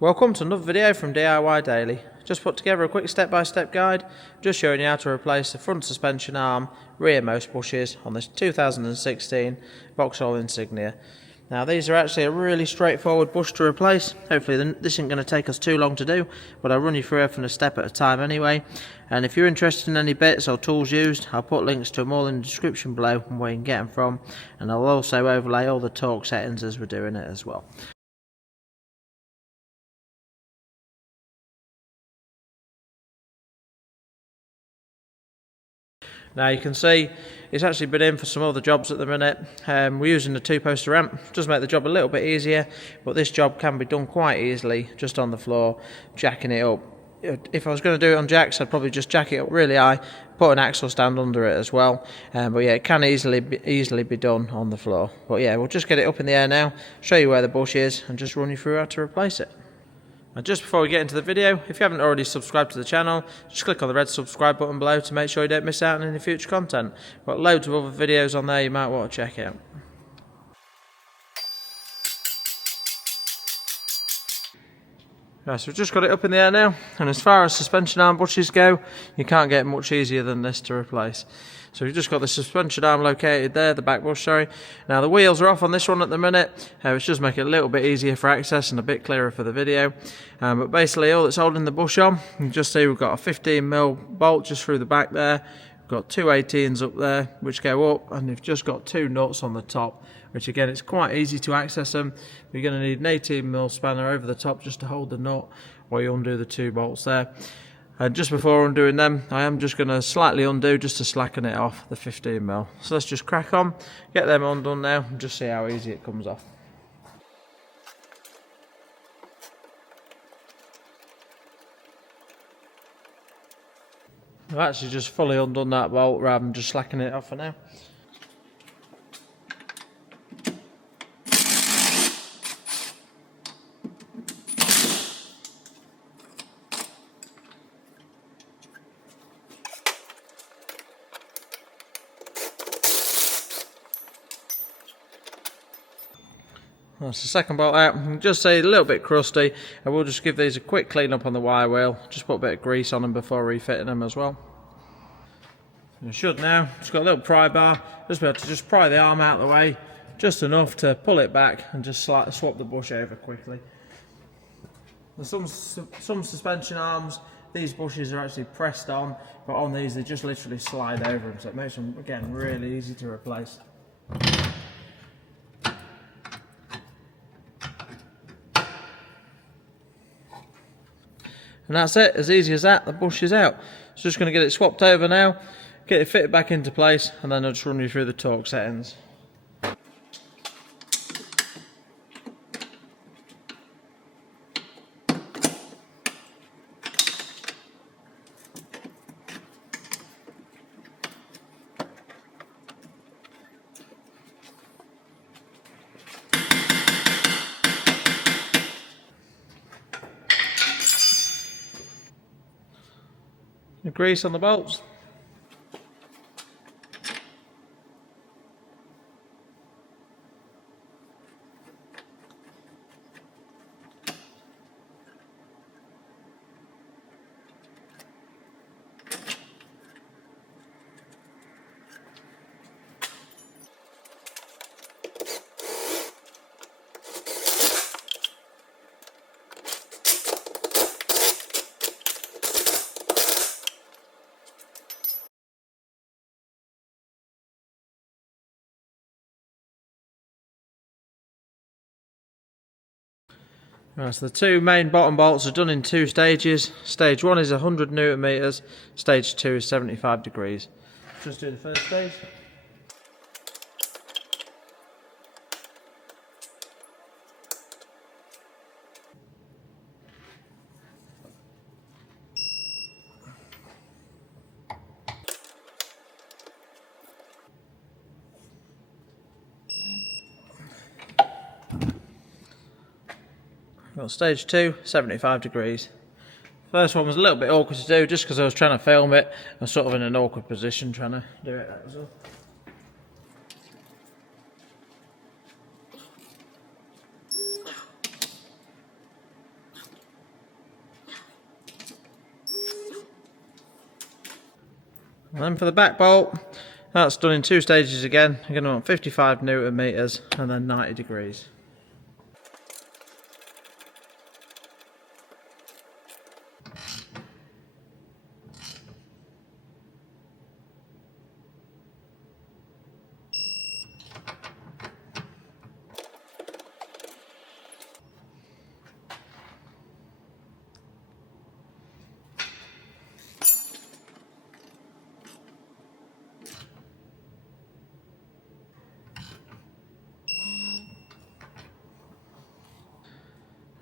Welcome to another video from DIY Daily. Just put together a quick step-by-step guide, just showing you how to replace the front suspension arm, rearmost bushes on this 2016 Vauxhall Insignia. Now these are actually a really straightforward bush to replace. Hopefully this isn't going to take us too long to do, but I'll run you through everything a step at a time anyway. And if you're interested in any bits or tools used, I'll put links to them all in the description below and where you can get them from, and I'll also overlay all the torque settings as we're doing it as well. Now you can see it's actually been in for some other jobs at the minute. We're using the two-poster ramp. It does make the job a little bit easier, but this job can be done quite easily just on the floor, jacking it up. If I was going to do it on jacks, I'd probably just jack it up really high, put an axle stand under it as well. But yeah, it can easily be done on the floor. But yeah, we'll just get it up in the air now, show you where the bush is, and just run you through how to replace it. And just before we get into the video, if you haven't already subscribed to the channel, just click on the red subscribe button below to make sure you don't miss out on any future content. We've got loads of other videos on there you might want to check out. Right, so we've just got it up in the air now, and as far as suspension arm bushes go, you can't get much easier than this to replace. So we've just got the suspension arm located there, the back bush, sorry. Now the wheels are off on this one at the minute, which does make it a little bit easier for access and a bit clearer for the video. But basically all that's holding the bush on, you can just see we've got a 15mm bolt just through the back there. We've got two 18s up there, which go up, and we've just got two nuts on the top, which again, it's quite easy to access them. You're going to need an 18mm spanner over the top just to hold the nut while you undo the two bolts there. And just before undoing them, I am just going to slightly undo just to slacken it off, the 15mm. So let's just crack on, get them undone now, and just see how easy it comes off. I've actually just fully undone that bolt rather than just slackening it off for now. That's the second bolt out. You can just see a little bit crusty. I will just give these a quick clean up on the wire wheel. Just put a bit of grease on them before refitting them as well. You should now. Just got a little pry bar. Just be able to just pry the arm out of the way, just enough to pull it back and just swap the bush over quickly. There's some suspension arms, these bushes are actually pressed on, but on these they just literally slide over them, so it makes them again really easy to replace. And that's it, as easy as that, the bush is out. So just going to get it swapped over now, get it fitted back into place, and then I'll just run you through the torque settings. The grease on the bolts. Right, so the two main bottom bolts are done in two stages. Stage 1 is 100 Newton meters, stage 2 is 75 degrees. Just do the first stage. Got stage 2, 75 degrees. First one was a little bit awkward to do just because I was trying to film it. I was sort of in an awkward position trying to do it, that was all. And then for the back bolt, that's done in 2 stages again. You're going to want 55 Newton meters and then 90 degrees.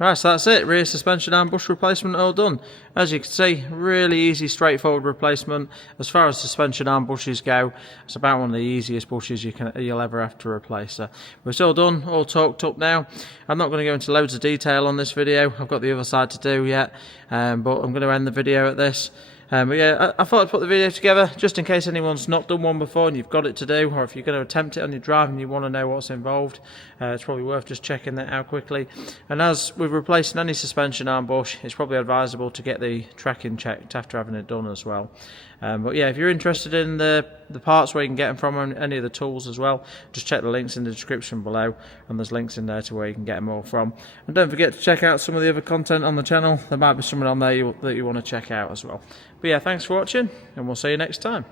Right, so that's it, rear suspension arm bush replacement all done. As you can see, really easy, straightforward replacement. As far as suspension arm bushes go, it's about one of the easiest bushes you'll ever have to replace. But it's all done, all torqued up now. I'm not going to go into loads of detail on this video, I've got the other side to do yet, but I'm going to end the video at this. But yeah, I thought I'd put the video together just in case anyone's not done one before and you've got it to do, or if you're going to attempt it on your drive and you want to know what's involved, it's probably worth just checking that out quickly. And as with replacing any suspension arm bush, it's probably advisable to get the tracking checked after having it done as well. But yeah, if you're interested in the parts where you can get them from and any of the tools as well, just check the links in the description below, and there's links in there to where you can get them all from. And don't forget to check out some of the other content on the channel. There might be something on there that you want to check out as well. But yeah, thanks for watching, and we'll see you next time.